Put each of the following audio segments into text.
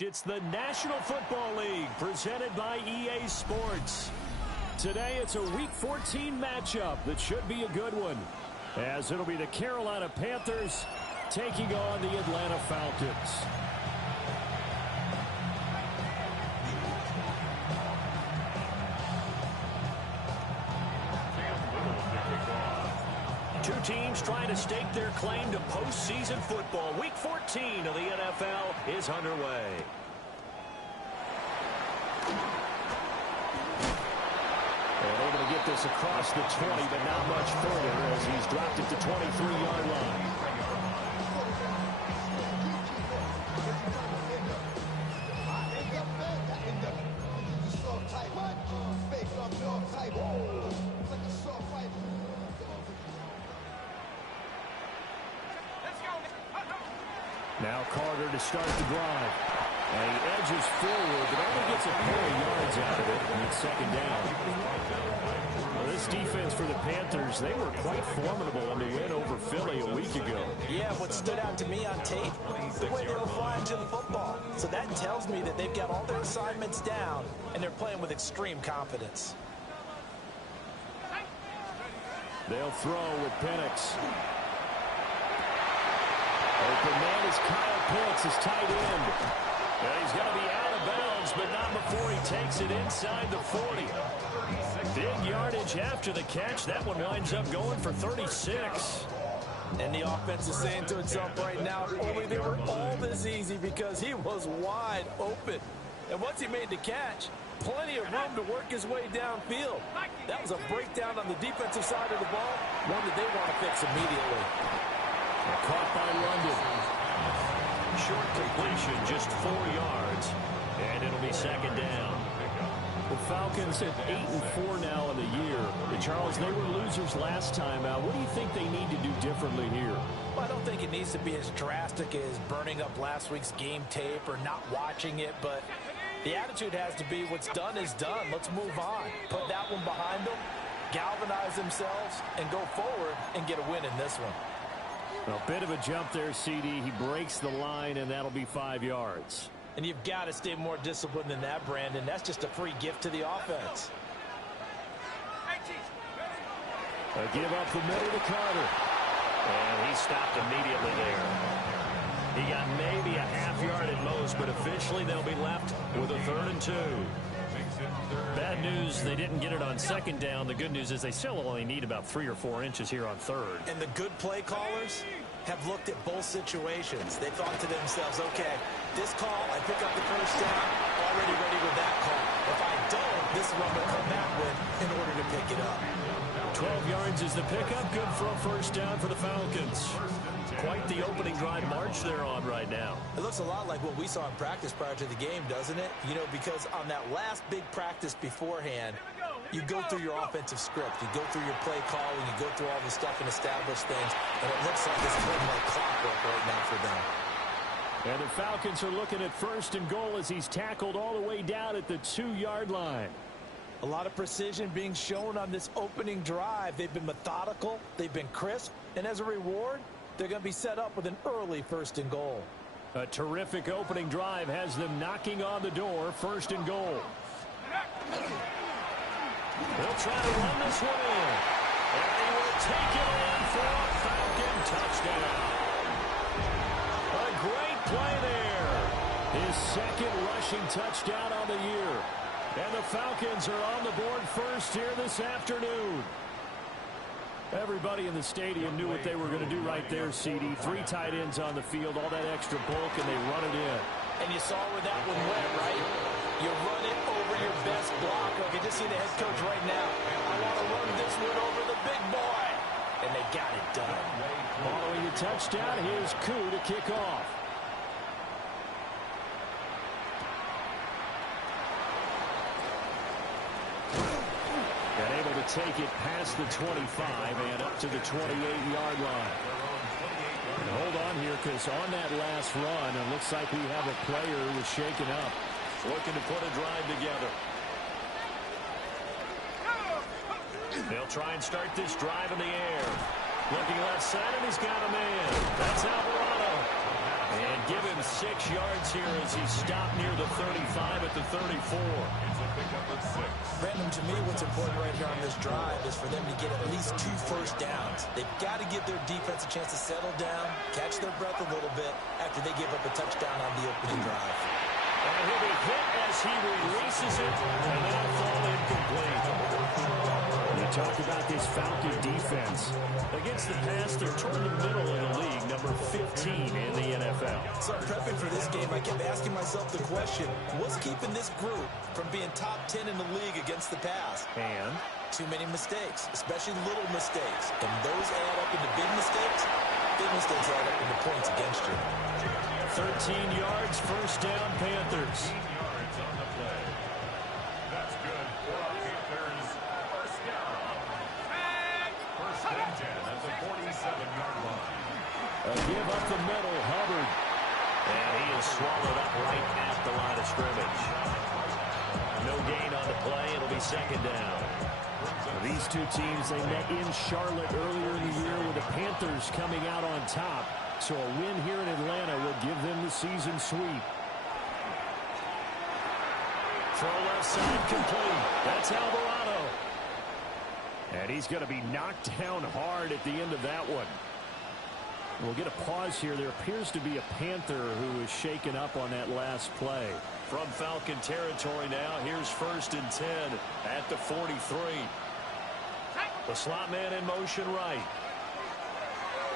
It's the National Football League presented by EA Sports. Today it's a Week 14 matchup that should be a good one, as it'll be the Carolina Panthers taking on the Atlanta Falcons. Two teams trying to stake their claim to postseason football. Week 14 of the NFL is underway. And able to get this across the 20, but not much further as he's dropped it to 23-yard line. Now Carter to start the drive. And he edges forward, but only gets a pair of yards out of it, and it's second down. Well, this defense for the Panthers, they were quite formidable in the win over Philly a week ago. Yeah, what stood out to me on tape, the way they were flying to the football. So that tells me that they've got all their assignments down, and they're playing with extreme confidence. They'll throw with Penix. Open man is Kyle Pitts, his tight end. And he's going to be out of bounds, but not before he takes it inside the 40. Big yardage after the catch. That one winds up going for 36. And the offense is saying to itself right now, if only they were all this easy, because he was wide open. And once he made the catch, plenty of room to work his way downfield. That was a breakdown on the defensive side of the ball, one that they want to fix immediately. Caught by London. Short completion, just 4 yards, and it'll be second down. The Falcons at 8-4 now in the year. And Charles, they were losers last time out. What do you think they need to do differently here? Well, I don't think it needs to be as drastic as burning up last week's game tape or not watching it, but the attitude has to be what's done is done. Let's move on. Put that one behind them, galvanize themselves, and go forward and get a win in this one. A bit of a jump there, CD. He breaks the line, and that'll be 5 yards. And you've got to stay more disciplined than that, Brandon. That's just a free gift to the offense. A give up the middle to Carter. And he stopped immediately there. He got maybe a half yard at most, but officially they'll be left with a 3rd and 2. Bad news, they didn't get it on second down. The good news is they still only need about 3 or 4 inches here on 3rd. And the good play callers have looked at both situations. They thought to themselves, okay, this call, I pick up the first down, already ready with that call. If I don't, this is what I'm going to come back with in order to pick it up. 12 yards is the pickup. Good for a first down for the Falcons. Quite the opening drive march they're on right now. It looks a lot like what we saw in practice prior to the game, doesn't it? You know, because on that last big practice beforehand, you go through your offensive script. You go through your play calling. You go through all the stuff and establish things. And it looks like it's playing like clockwork right now for them. And the Falcons are looking at 1st and goal as he's tackled all the way down at the 2-yard line. A lot of precision being shown on this opening drive. They've been methodical. They've been crisp. And as a reward, they're going to be set up with an early 1st and goal. A terrific opening drive has them knocking on the door, 1st and goal. He'll try to run this one in. And he will take it in for a Falcon touchdown. A great play there. His 2nd rushing touchdown on the year. And the Falcons are on the board first here this afternoon. Everybody in the stadium knew what they were going to do right there, CD. 3 tight ends on the field, all that extra bulk, and they run it in. And you saw where that one went, right? You run it over your best blocker. I can just see the head coach right now. I want to run this one over the big boy. And they got it done. Following the touchdown, here's Koo to kick off. And able to take it past the 25 and up to the 28-yard line. And hold on here, because on that last run, it looks like we have a player who was shaken up. Looking to put a drive together. They'll try and start this drive in the air. Looking left side, and he's got a man. That's Alvarado. And give him 6 yards here as he stopped near the 35 at the 34. Brandon, to me, what's important right here on this drive is for them to get at least 2 first downs. They've got to give their defense a chance to settle down, catch their breath a little bit after they give up a touchdown on the opening drive. And he'll be hit as he releases it, and that'll fall incomplete. You talk about this Falcon defense. Against the pass, they're toward the middle of the league, number 15 in the NFL. So prepping for this game, I kept asking myself the question, what's keeping this group from being top 10 in the league against the pass? And? Too many mistakes, especially little mistakes. And those add up into big mistakes. Big mistakes add up into points against you. 13 yards, 1st down, Panthers. That's good for Panthers. 1st down. 1st and 10 at the 47-yard line. A give up the middle, Hubbard. And he is swallowed up right at the line of scrimmage. No gain on the play. It'll be 2nd down. These 2 teams, they met in Charlotte earlier in the year with the Panthers coming out on top. So a win here in Atlanta will give them the season sweep. Throw left side complete. That's Alvarado. And he's going to be knocked down hard at the end of that one. We'll get a pause here. There appears to be a Panther who is shaken up on that last play. From Falcon territory now, here's 1st and 10 at the 43. The slot man in motion right.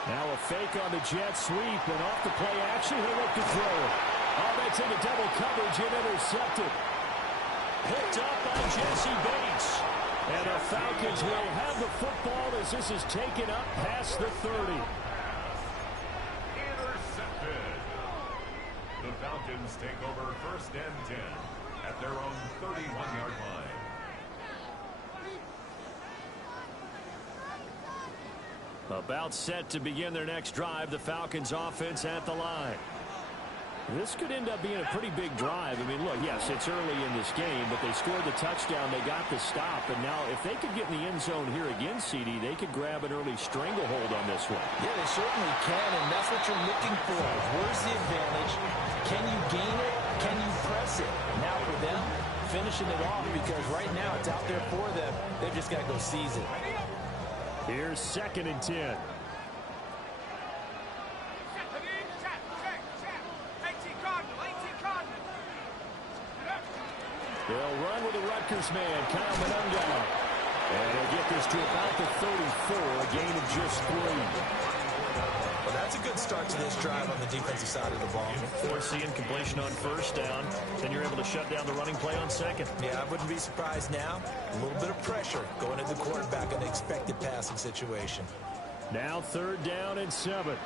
Now a fake on the jet sweep, and off the play action, he'll look to throw it. Oh, that's into double coverage and intercepted. Picked up by Jesse Bates. And the Falcons will have the football as this is taken up past the 30. Intercepted. The Falcons take over 1st and 10 at their own 31-yard line. About set to begin their next drive, the Falcons offense at the line. This could end up being a pretty big drive. I mean, look, yes, it's early in this game, but they scored the touchdown, they got the stop, and now if they could get in the end zone here again, CD, they could grab an early stranglehold on this one. Yeah, they certainly can, and that's what you're looking for. Where's the advantage? Can you gain it? Can you press it? Now for them, finishing it off, because right now it's out there for them. They've just got to go seize it. Here's 2nd and 10. They'll run with the Rutgers man, Kyle Monunga. And he'll get this to about the 34, a gain of just 3. Well, that's a good start to this drive on the defensive side of the ball. Forcing completion on 1st down, then you're able to shut down the running play on 2nd. Yeah, I wouldn't be surprised now. A little bit of pressure going at the quarterback on the expected passing situation. Now 3rd down and 7.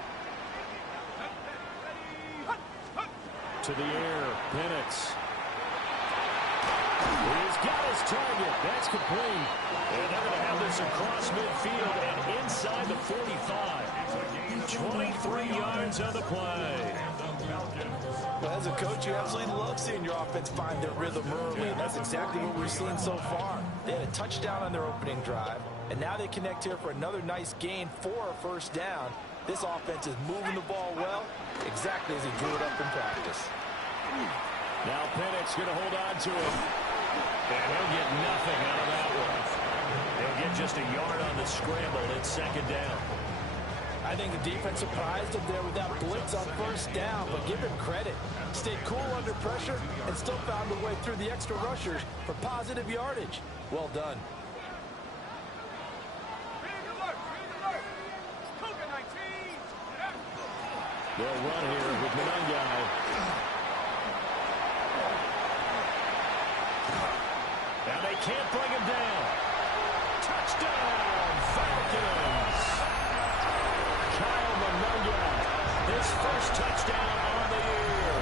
To the air, Penix. He's got his target. That's complete. And they're going to have this across midfield and inside the 45. 23 yards on the play. Well, as a coach, you absolutely love seeing your offense find their rhythm early, and that's exactly what we've seen so far. They had a touchdown on their opening drive, and now they connect here for another nice gain for a 1st down. This offense is moving the ball well, exactly as he drew it up in practice. Now Penix going to hold on to it. And he'll get nothing out of that one. He'll get just a yard on the scramble. It's second down. I think the defense surprised him there with that blitz on first down, but give him credit. Stayed cool under pressure and still found a way through the extra rushers for positive yardage. Well done. They'll run here with Monangai. Now they can't bring him down. Touchdown, Falcons! Kyle Monangai, his first touchdown on the year.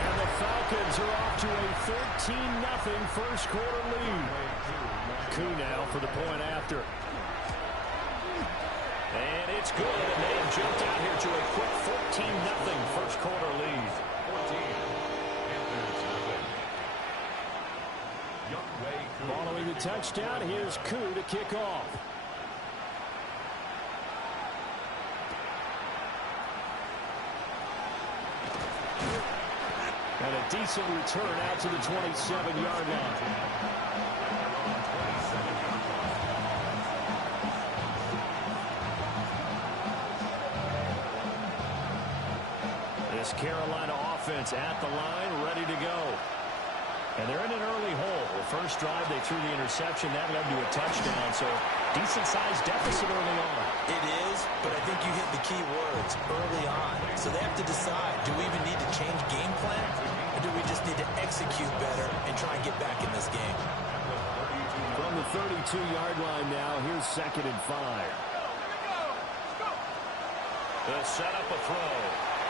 And the Falcons are off to a 13-0 first quarter lead. Koo now for the point after. And it's good, and they have jumped out here to a quick 14-0 first quarter lead. 14. Panthers, Following the touchdown, here's Koo to kick off. And a decent return out to the 27-yard line. This Carolina offense at the line, ready to go. And they're in an early hole. The first drive, they threw the interception. That led to a touchdown, so decent-sized deficit early on. It is, but I think you hit the key words, early on. So they have to decide, do we even need to change game plan, or do we just need to execute better and try and get back in this game? From the 32-yard line now, here's 2nd and 5. They'll set up a throw.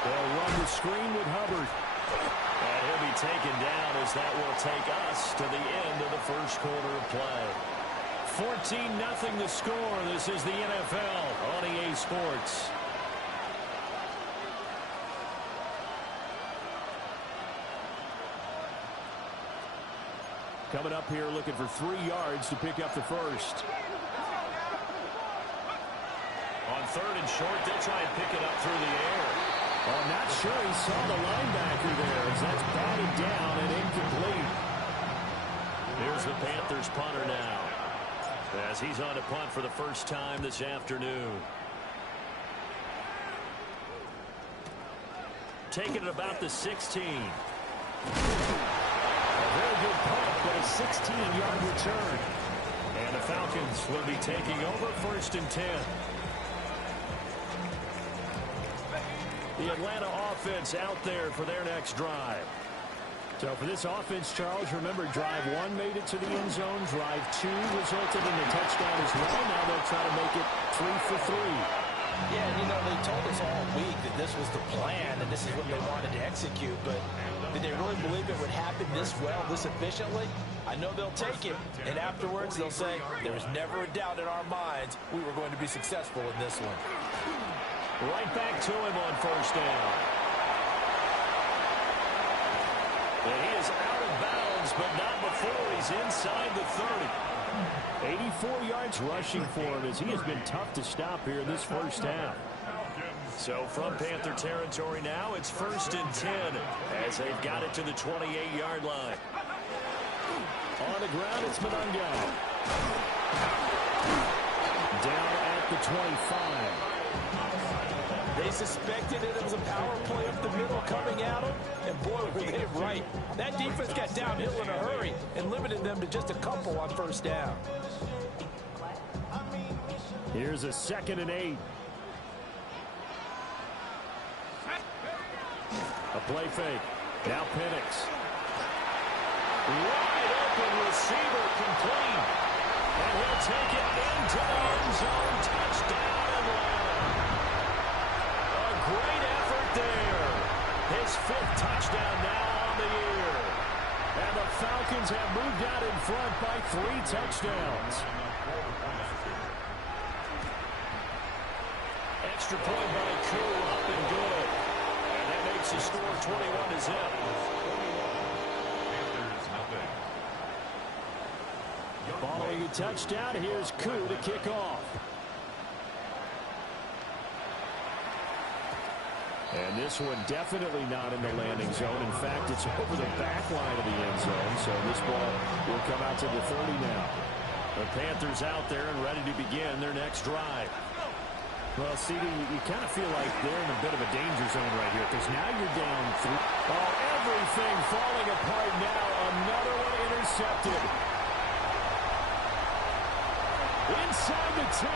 They'll run the screen with Hubbard. And he'll be taken down as that will take us to the end of the first quarter of play. 14-0 the score. This is the NFL on EA Sports. Coming up here looking for 3 yards to pick up the first. On 3rd and short, they'll try and pick it up through the air. I'm not sure he saw the linebacker there as that's batted down and incomplete. Here's the Panthers punter now as he's on to punt for the first time this afternoon. Taking it about the 16. A very good punt, but a 16-yard return. And the Falcons will be taking over 1st and 10. The Atlanta offense out there for their next drive. So for this offense, Charles, remember drive 1 made it to the end zone. Drive 2 resulted in a touchdown as well. Now they'll try to make it 3 for 3. Yeah, and you know, they told us all week that this was the plan and this is what they wanted to execute, but did they really believe it would happen this well, this efficiently? I know they'll take it, and afterwards they'll say, there was never a doubt in our minds we were going to be successful in this one. Right back to him on 1st down. And he is out of bounds, but not before he's inside the 30. 84 yards rushing for him as he has been tough to stop here in this first half. So from Panther territory now, it's 1st and 10 as they've got it to the 28-yard line. On the ground, it's Monangai. Down at the 25. They suspected it was a power play up the middle coming at them, and boy, were they right. That defense got downhill in a hurry and limited them to just a couple on 1st down. Here's a 2nd and 8. A play fake. Now Penix. Wide open receiver complete. And he'll take it into the end zone. Touchdown Atlanta. A great effort there. His 5th touchdown now on the year. And the Falcons have moved out in front by 3 touchdowns. Extra point by Koo, up and good. And that makes the score 21-0. Following a touchdown, here's Koo to kick off. And this one definitely not in the landing zone. In fact, it's over the back line of the end zone. So this ball will come out to the 30 now. The Panthers out there and ready to begin their next drive. Well, CD, you kind of feel like they're in a bit of a danger zone right here because now you're down 3. Oh, everything falling apart now. Another one intercepted. Inside the 10.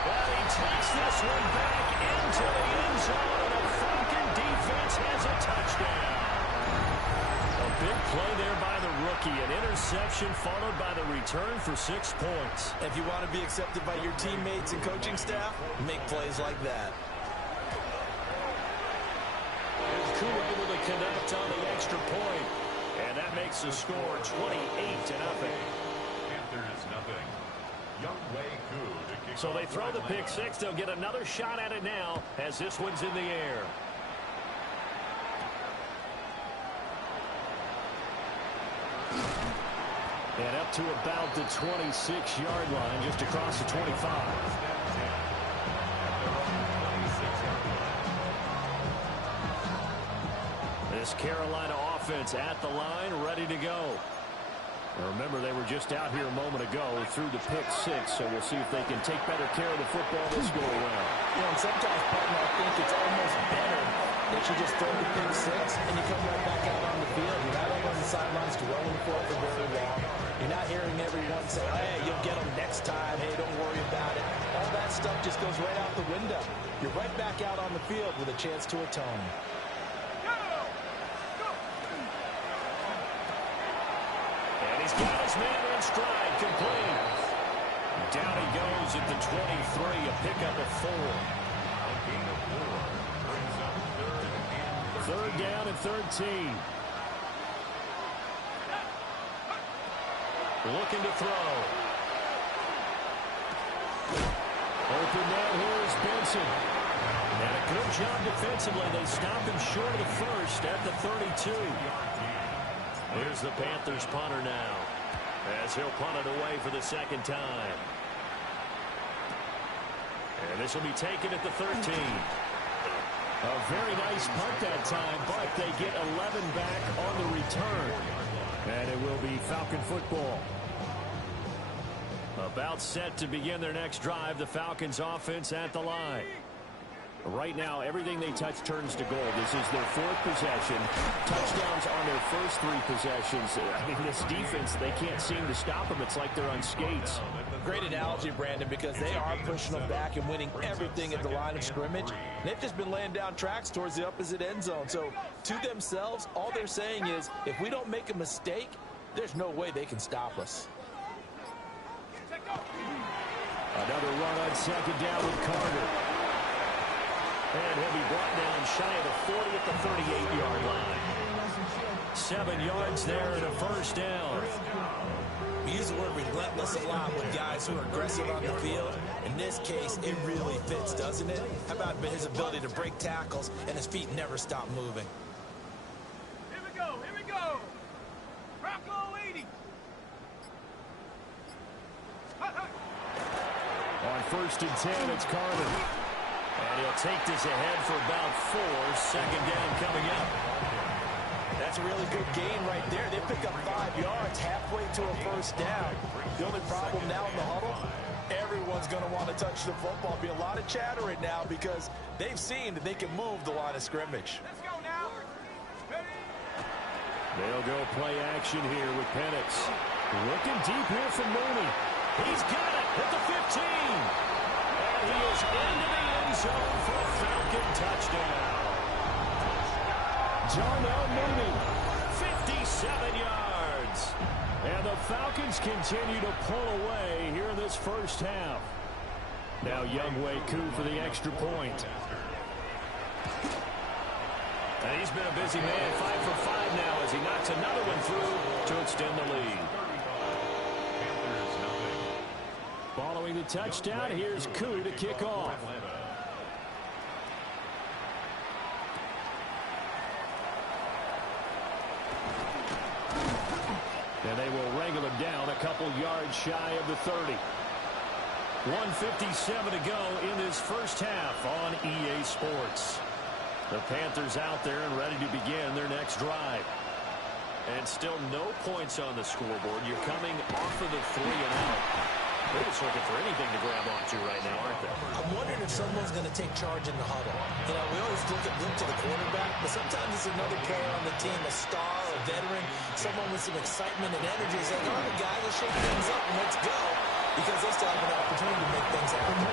And he takes this one back into the end zone, and the Falcon defense has a touchdown. A big play there by the rookie. An interception followed by the return for 6 points. If you want to be accepted by your teammates and coaching staff, make plays like that. Coup able to connect on the extra point. And that makes the score 28-0. Panthers nothing. So they throw the pick six. They'll get another shot at it now as this one's in the air. And up to about the 26-yard line, just across the 25. This Carolina offense at the line, ready to go. Remember, they were just out here a moment ago through the pick six, so we'll see if they can take better care of the football this go around. You know, and sometimes, partner, I think it's almost better that you just throw the pick six and you come right back out on the field. You're not over on the sidelines dwelling for it for very long. You're not hearing everyone say, hey, you'll get them next time. Hey, don't worry about it. All that stuff just goes right out the window. You're right back out on the field with a chance to atone. He's got his man in stride, complete. Down he goes at the 23, a pickup of 4. Third down and 13. Looking to throw. Open man here is Benson. And a good job defensively. They stop him short of the first at the 32. Here's the Panthers punter now, as he'll punt it away for the second time. And this will be taken at the 13. A very nice punt that time, but they get 11 back on the return. And it will be Falcon football. About set to begin their next drive, the Falcons offense at the line. Right now, everything they touch turns to gold. This is their 4th possession. Touchdowns on their first 3 possessions. I mean, this defense, they can't seem to stop them. It's like they're on skates. Great analogy, Brandon, because they are pushing them back and winning everything at the line of scrimmage. They've just been laying down tracks towards the opposite end zone. So, to themselves, all they're saying is, if we don't make a mistake, there's no way they can stop us. Another run on second down with Carter. And he'll be brought down shy of the 40 at the 38-yard line. 7 yards there and a first down. We use the word relentless a lot with guys who are aggressive on the field. In this case, it really fits, doesn't it? How about his ability to break tackles and his feet never stop moving? Here we go, here we go. Rocco 80. On first and 10, it's Carter. And he'll take this ahead for about 4. Second down coming up. That's a really good gain right there. They pick up 5 yards halfway to a first down. The only problem now in the huddle, everyone's going to want to touch the football. Be a lot of chatter right now because they've seen that they can move the line of scrimmage. Let's go now. Ready? They'll go play action here with Penix. Looking deep here from Mooney. He's got it at the 15. And he is into the end zone for a Falcon touchdown. Darnell Mooney, 57 yards. And the Falcons continue to pull away here in this first half. Now Younghoe Koo for the extra point. And he's been a busy man, 5 for 5 now as he knocks another one through to extend the lead. Following the touchdown, here's Koo to kick off. And they will wrangle him down a couple yards shy of the 30. 1:57 to go in this first half on EA Sports. The Panthers out there and ready to begin their next drive. And still no points on the scoreboard. You're coming off of the 3 and out. They're just looking for anything to grab onto right now, aren't they? I'm wondering if someone's going to take charge in the huddle. You know, we always look to the quarterback, but sometimes it's another player on the team, a star, a veteran, someone with some excitement and energy. It's like, all right, guys, let's shake things up and let's go, because they still have an opportunity to make things happen.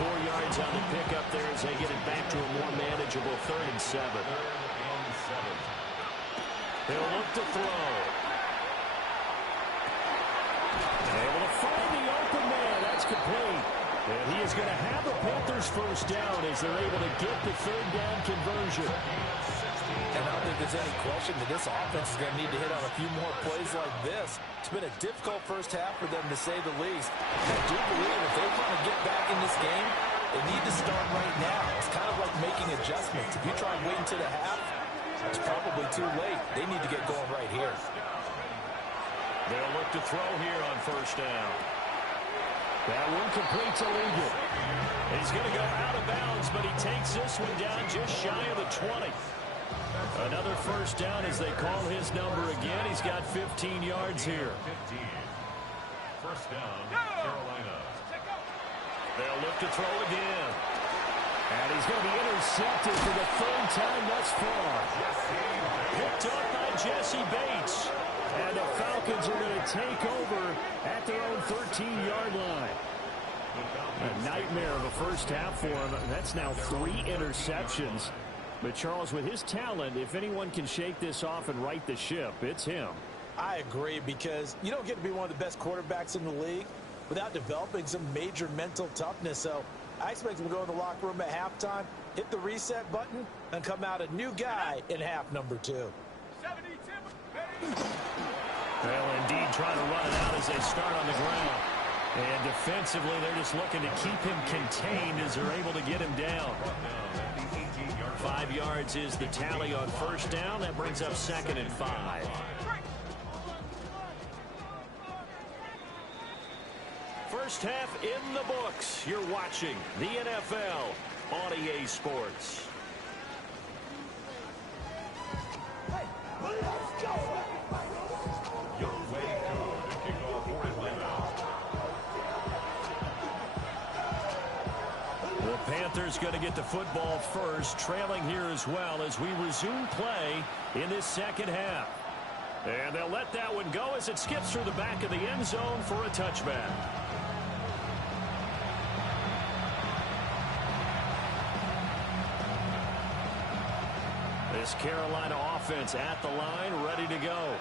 4 yards on the pickup there as they get it back to a more manageable 3rd and 7. They'll look to throw. Able to find the open man. That's complete. And he is going to have the Panthers first down as they're able to get the 3rd down conversion. And I don't think there's any question that this offense is going to need to hit on a few more plays like this. It's been a difficult first half for them, to say the least. I do believe if they want to get back in this game, they need to start right now. It's kind of like making adjustments. If you try and wait until the half, it's probably too late. They need to get going right here. They'll look to throw here on first down. That one completes illegal. He's going to go out of bounds, but he takes this one down just shy of the 20. Another first down as they call his number again. He's got 15 yards here. 15. First down, Carolina. They'll look to throw again. And he's going to be intercepted for the 3rd time thus far. Picked up by Jesse Bates. And the Falcons are going to take over at their own 13-yard line. A nightmare of a first half for him. That's now 3 interceptions. But, Charles, with his talent, if anyone can shake this off and right the ship, it's him. I agree, because you don't get to be one of the best quarterbacks in the league without developing some major mental toughness. So I expect him to go in the locker room at halftime, hit the reset button, and come out a new guy in half number 2. Well, indeed, trying to run it out as they start on the ground. And defensively, they're just looking to keep him contained as they're able to get him down. 5 yards is the tally on first down. That brings up 2nd and 5. First half in the books. You're watching the NFL on EA Sports. The Panthers going to get the football first, trailing here as well as we resume play in this second half. And they'll let that one go as it skips through the back of the end zone for a touchback. This Carolina offense at the line, ready to go.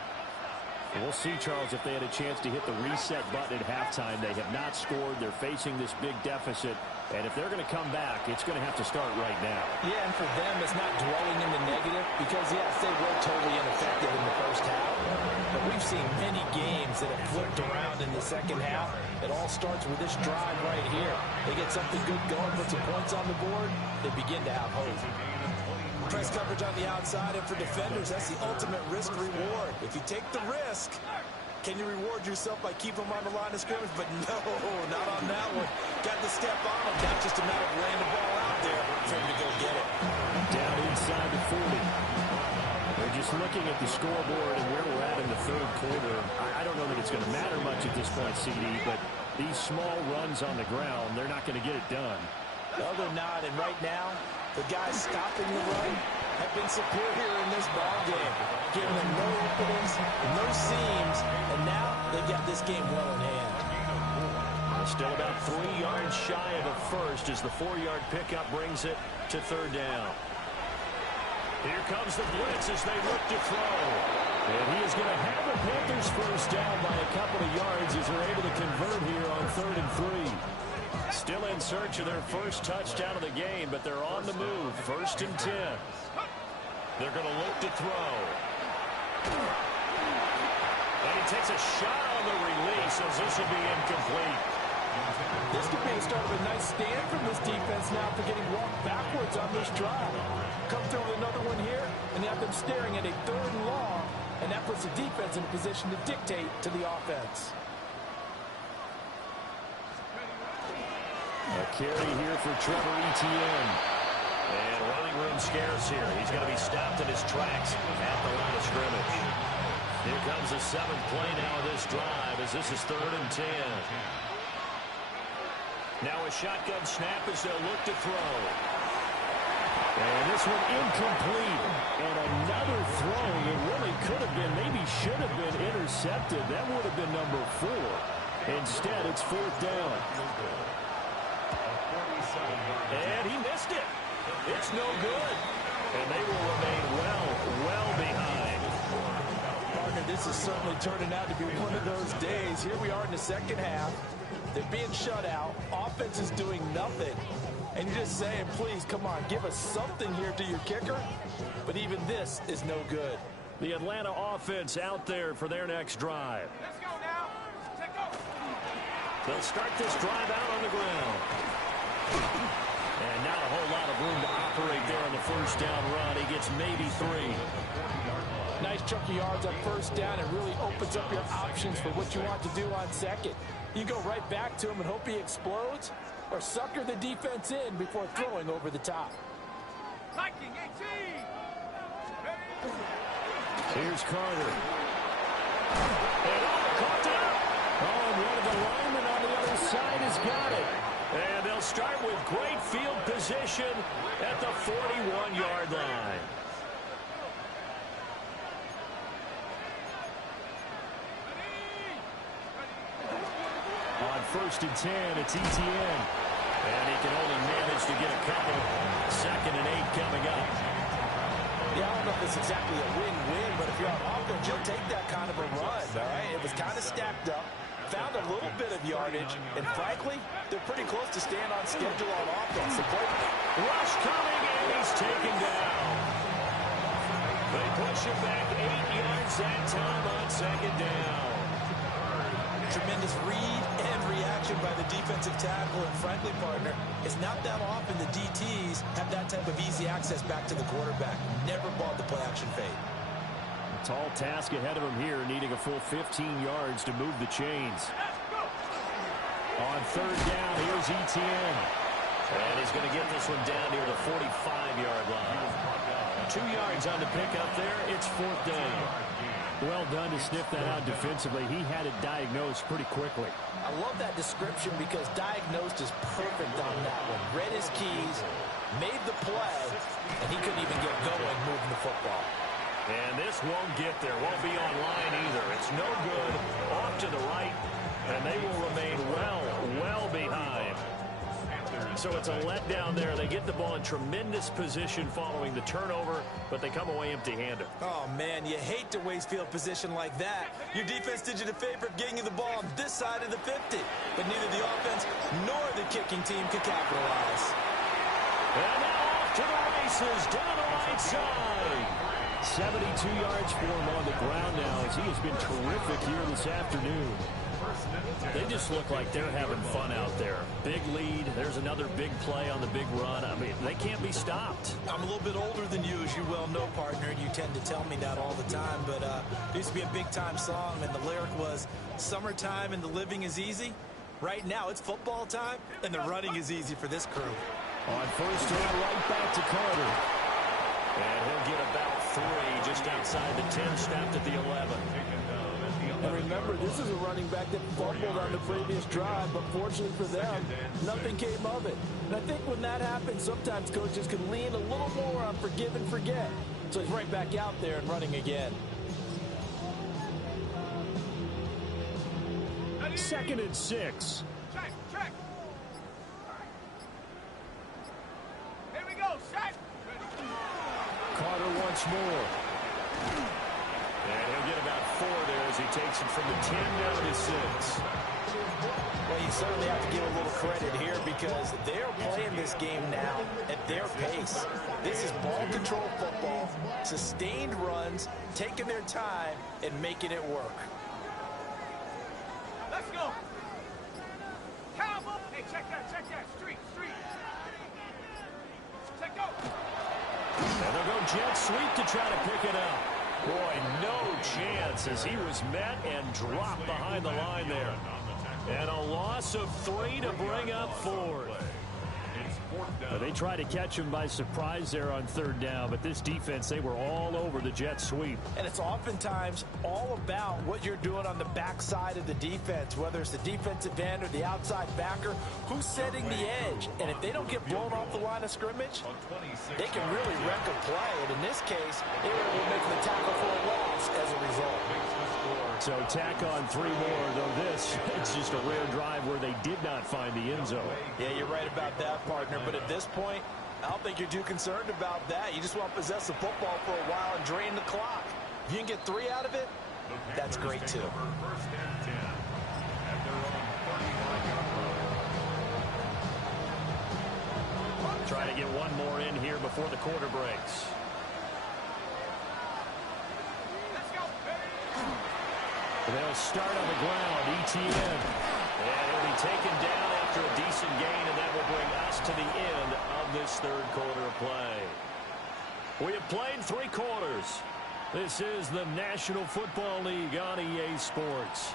We'll see, Charles, if they had a chance to hit the reset button at halftime. They have not scored. They're facing this big deficit. And if they're going to come back, it's going to have to start right now. Yeah, and for them, it's not dwelling in the negative because, yes, they were totally ineffective in the first half. But we've seen many games that have flipped around in the second half. It all starts with this drive right here. They get something good going, put some points on the board, they begin to have hope. Press coverage on the outside, and for defenders, that's the ultimate risk-reward. If you take the risk, can you reward yourself by keeping them on the line of scrimmage? But no, not on that one. Got to step on them. Not just a matter of laying the ball out there for him to go get it. Down inside the 40. They're just looking at the scoreboard and where we're at in the 3rd quarter. I don't know that it's going to matter much at this point, CD, but these small runs on the ground, they're not going to get it done. No, they're not. And right now, the guys stopping the run have been superior in this ball game, giving them no openings, no seams, and now they've got this game well in hand. Still about 3 yards shy of a first as the 4-yard pickup brings it to 3rd down. Here comes the blitz as they look to throw. And he is going to have the Panthers first down by a couple of yards as they're able to convert here on 3rd and 3. Still in search of their first touchdown of the game, but they're on the move. 1st and 10. They're going to look to throw. And he takes a shot on the release as this will be incomplete. This could be the start of a nice stand from this defense now for getting walked backwards on this drive. Come through with another one here, and you have them staring at a 3rd and long, and that puts the defense in a position to dictate to the offense. A carry here for Trevor Etienne. And running room scarce here. He's going to be stopped in his tracks at the line of scrimmage. Here comes the 7th play now of this drive as this is 3rd and 10. Now a shotgun snap as they'll look to throw. And this one incomplete. And another throw that really could have been, maybe should have been intercepted. That would have been number 4. Instead, it's 4th down. And he missed it. It's no good. And they will remain well behind. Partner, this is certainly turning out to be one of those days. Here we are in the second half. They're being shut out. Offense is doing nothing. And you're just saying, please, come on, give us something here to your kicker. But even this is no good. The Atlanta offense out there for their next drive. Let's go now. Let's go. They'll start this drive out on the ground. And not a whole lot of room to operate there on the first down run. He gets maybe 3. Nice chunky yards on first down. It really opens up your options for what you want to do on second. You go right back to him and hope he explodes, or sucker the defense in before throwing over the top. Viking 18. Here's Carter. And caught down. Oh, and one of the linemen on the other side has got it. And they'll start with great field position at the 41-yard line. On 1st and 10, it's ETN. And he can only manage to get a couple. 2nd and 8 coming up. Yeah, I don't know if it's exactly a win-win, but if you're on offense, you'll take that kind of a run, all right? It was kind of stacked up, found a little bit of yardage, and frankly, they're pretty close to staying on schedule on offense. Rush coming, and he's taken down. They push him back 8 yards that time on 2nd down. Tremendous read and reaction by the defensive tackle, and frankly, partner, it's not that often the DTs have that type of easy access back to the quarterback. Never bought the play-action fade. A tall task ahead of him here, needing a full 15 yards to move the chains. On 3rd down, here's ETN. And he's going to get this one down near the 45-yard line. 2 yards on the pickup there. It's 4th down. Well done to sniff that out defensively. He had it diagnosed pretty quickly. I love that description because diagnosed is perfect on that one. Read his keys, made the play, and he couldn't even get going moving the football. And this won't get there. Won't be online either. It's no good. Off to the right, and they will remain well behind. So it's a letdown there. They get the ball in tremendous position following the turnover, but they come away empty-handed. Oh, man, you hate to waste field position like that. Your defense did you the favor of getting you the ball on this side of the 50, but neither the offense nor the kicking team could capitalize. And now off to the races down the right side. 72 yards for him on the ground now as he has been terrific here this afternoon. They just look like they're having fun out there. Big lead. There's another big play on the big run. I mean, they can't be stopped. I'm a little bit older than you, as you well know, partner, and you tend to tell me that all the time. But there used to be a big-time song, and the lyric was, "Summertime and the living is easy." Right now, it's football time, and the running is easy for this crew. On 1st down, right back to Carter. And he'll get about 3 just outside the 10, snapped at the 11. And remember, this is a running back that fumbled on the previous drive, but fortunately for them, nothing came of it. And I think when that happens, sometimes coaches can lean a little more on forgive and forget. So he's right back out there and running again. 2nd and 6. Check. Here we go. Set. Carter once more. And he'll get about 4 there as he takes it from the 10 down to 6. Well, you certainly have to give a little credit here because they're playing this game now at their pace. This is ball control football, sustained runs, taking their time, and making it work. Let's go. Cowboy. Hey, check that. Street. Check go. And they'll go jet sweep to try to pick it up. Boy, no chance as he was met and dropped behind the line there. And a loss of 3 to bring up 4. They tried to catch him by surprise there on third down, but this defense, they were all over the jet sweep. And it's oftentimes all about what you're doing on the backside of the defense, whether it's the defensive end or the outside backer, who's setting the edge. And if they don't get blown off the line of scrimmage, they can really wreck a play. And in this case, they were able to make the tackle for a loss as a result. So tack on 3 more, though this, it's just a rare drive where they did not find the end zone. Yeah, you're right about that, partner. But at this point, I don't think you're too concerned about that. You just want to possess the football for a while and drain the clock. If you can get 3 out of it, that's great, too. Try to get one more in here before the quarter breaks. They'll start on the ground, ETN. And he'll be taken down after a decent gain, and that will bring us to the end of this third quarter of play. We have played 3 quarters. This is the National Football League on EA Sports.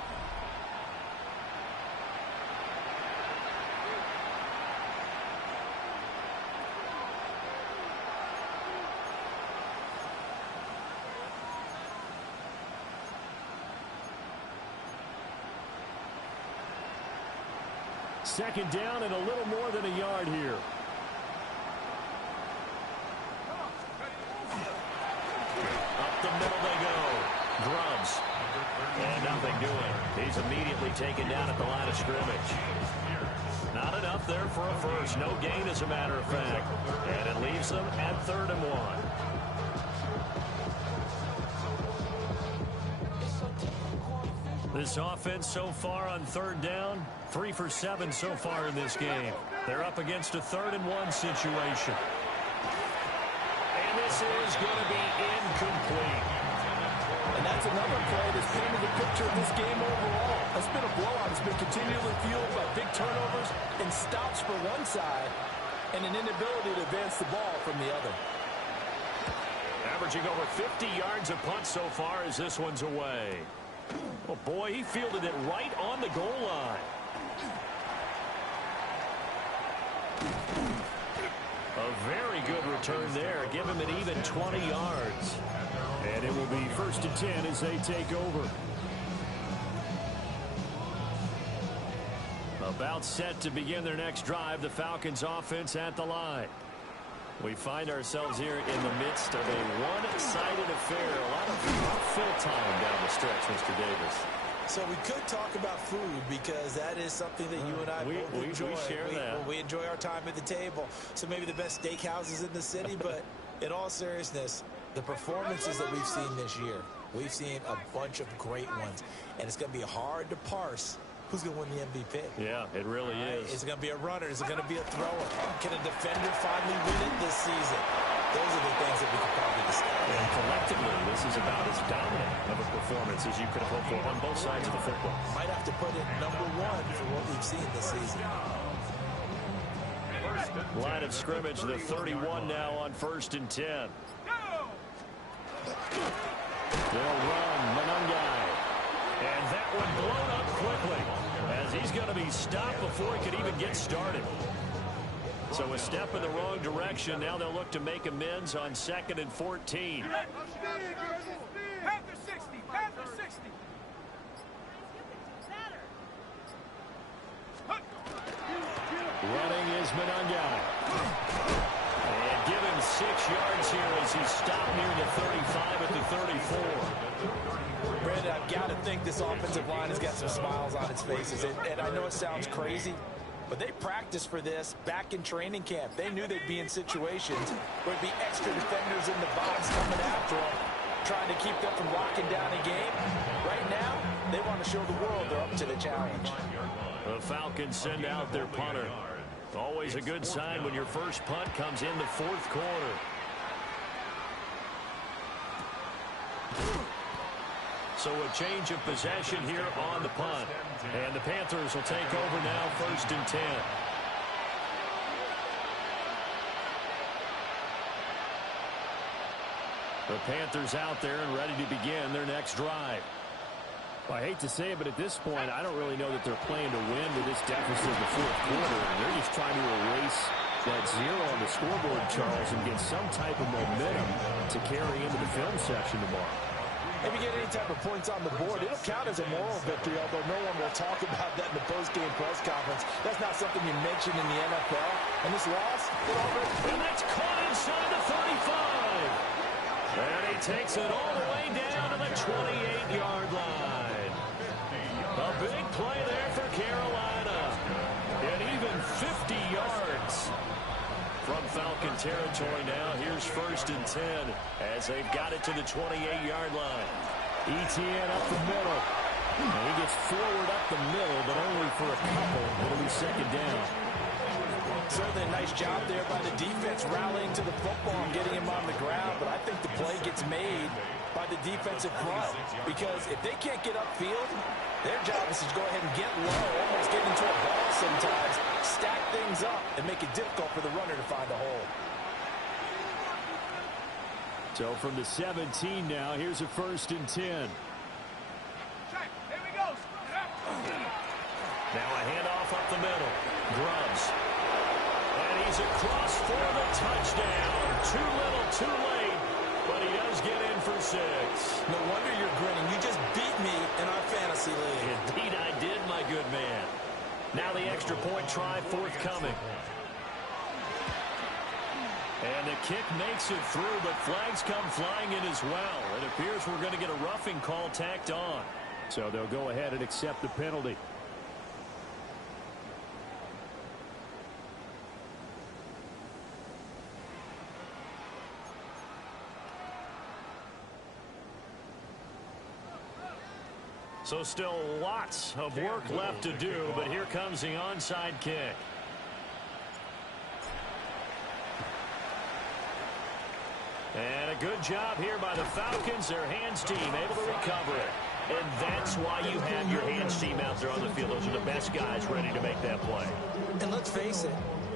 Second down and a little more than a yard here. Up the middle they go. Grubbs. And nothing doing. He's immediately taken down at the line of scrimmage. Not enough there for a first. No gain, as a matter of fact. And it leaves them at 3rd and 1. This offense so far on 3rd down, 3 for 7 so far in this game. They're up against a 3rd and 1 situation. And this is going to be incomplete. And that's another play that's painted the picture of this game overall. It's been a blowout. It's been continually fueled by big turnovers and stops for one side and an inability to advance the ball from the other. Averaging over 50 yards a punt so far as this one's away. Oh, boy, he fielded it right on the goal line. A very good return there. Give him an even 20 yards. And it will be 1st and 10 as they take over. About set to begin their next drive. The Falcons offense at the line. We find ourselves here in the midst of a one-sided affair. A lot of fill time down the stretch, Mr. Davis. So we could talk about food because that is something that you and I both enjoy. We share that. We enjoy our time at the table. So maybe the best steakhouses in the city, but in all seriousness, the performances that we've seen this year, we've seen a bunch of great ones. And it's going to be hard to parse who's going to win the MVP. Yeah, it really is. Is it going to be a runner? Is it going to be a thrower? Can a defender finally win it this season? Those are the things that we could probably discuss. And collectively, this is about as dominant of a performance as you could have hoped for on both sides of the football. Might have to put it #1 for what we've seen this season. Line of scrimmage, the 31 now on 1st and 10. They'll run Manungai. And that one blown up quickly as he's going to be stopped before he could even get started. So a step in the wrong direction. Now they'll look to make amends on 2nd and 14. Panther 60, Panther 60. Running is Manungai. And give him 6 yards here as he stopped near the 35 at the 34. Brandon, I've got to think this offensive line has got some smiles on its faces. And I know it sounds crazy, but they practiced for this back in training camp. They knew they'd be in situations where there'd be extra defenders in the box coming after them, trying to keep them from locking down a game. Right now, they want to show the world they're up to the challenge. The Falcons send out their punter. Always a good sign when your first punt comes in the 4th quarter. So a change of possession here on the punt. And the Panthers will take over now, 1st and 10. The Panthers out there and ready to begin their next drive. Well, I hate to say it, but at this point, I don't really know that they're playing to win with this deficit in the 4th quarter. They're just trying to erase that 0 on the scoreboard, Charles, and get some type of momentum to carry into the film section tomorrow. If you get any type of points on the board, it'll count as a moral victory, although no one will talk about that in the post-game press conference. That's not something you mention in the NFL. And this loss, and that's caught inside the 35. And he takes it all the way down to the 28-yard line. A big play there for Carolina. And even 50 yards from Falcon territory now. Here's 1st and 10 as they've got it to the 28-yard line. Etienne up the middle. And he gets forward up the middle, but only for a couple. It'll be 2nd down. certainly a nice job there by the defense rallying to the football and getting him on the ground. But I think the play gets made by the defensive front, because if they can't get upfield, their job is to go ahead and get low, almost get into a ball sometimes, stack things up, and make it difficult for the runner to find a hole. So from the 17 now, here's a 1st and 10. Here we go. Now a handoff up the middle. Grubbs. And he's across for the touchdown. Too little, too late. But he does get in for 6. No wonder you're grinning. You just beat me in our fantasy league. Indeed I did, my good man. Now the extra point try forthcoming. And the kick makes it through, but flags come flying in as well. It appears we're going to get a roughing call tacked on. So they'll go ahead and accept the penalty. So still lots of work left to do, but here comes the onside kick. And a good job here by the Falcons, their hands team, able to recover it. And that's why you have your hands team out there on the field. Those are the best guys ready to make that play. And let's face it,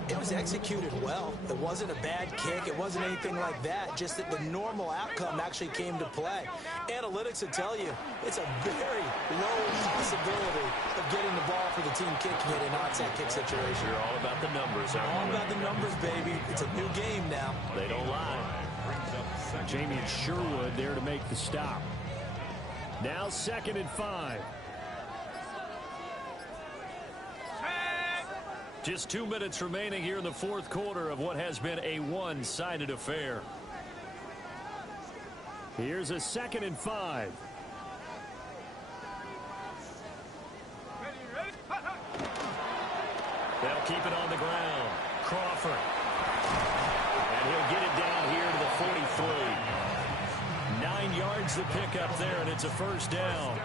it was executed well. It wasn't a bad kick. It wasn't anything like that. Just that the normal outcome actually came to play. Analytics will tell you it's a very low possibility of getting the ball for the team kicking it in an onside kick situation. You're all about the numbers. All about the numbers, baby. It's a new game now. They don't lie. Jamie Sherwood there to make the stop. Now 2nd and 5. Just 2 minutes remaining here in the 4th quarter of what has been a one-sided affair. Here's a 2nd and 5. They'll keep it on the ground. Crawford. And he'll get it down here to the 43. 9 yards the pickup there, and it's a 1st down.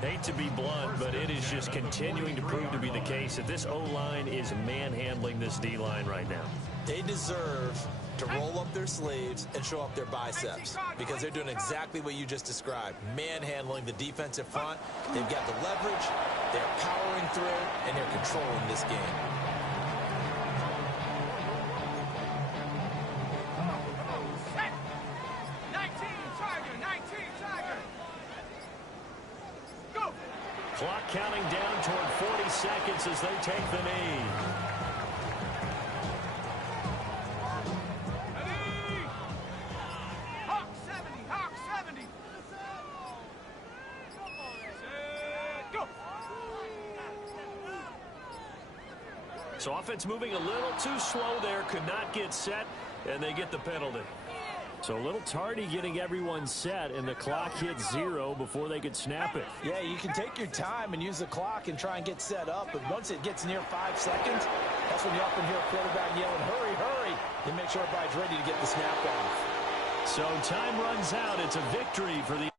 Hate to be blunt, but it is just continuing to prove to be the case that this O-line is manhandling this D-line right now. They deserve to roll up their sleeves and show up their biceps, because they're doing exactly what you just described, manhandling the defensive front. They've got the leverage, they're powering through, and they're controlling this game. Clock counting down toward 40 seconds as they take the knee. Ready? Hawk 70, Hawk 70. Set, go. So offense moving a little too slow there, could not get set, and they get the penalty. So a little tardy getting everyone set, and the clock hits 0 before they could snap it. Yeah, you can take your time and use the clock and try and get set up, but once it gets near 5 seconds, that's when you often hear a quarterback yelling, hurry, hurry, and make sure everybody's ready to get the snap off. So time runs out. It's a victory for the